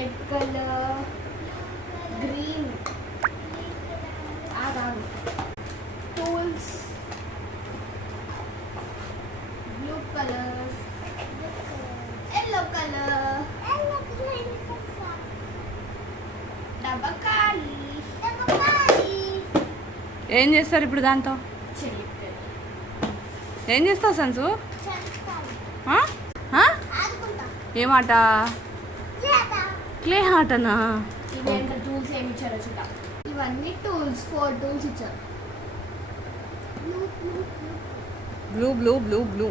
Red colour, green, tools, blue colour, yellow colour, డబ్బకాలి. ఏం చేస్తారు ఇప్పుడు దాంతో? ఏం చేస్తావు సంసు? ఏమాట? క్లే ఆటనా? ఇవేంట టూల్స్ ఏమి ఇచ్చారో చూద్దాం. ఇవన్నీ టూల్స్, 4 టూల్స్ ఇచ్చారు. Blue blue blue blue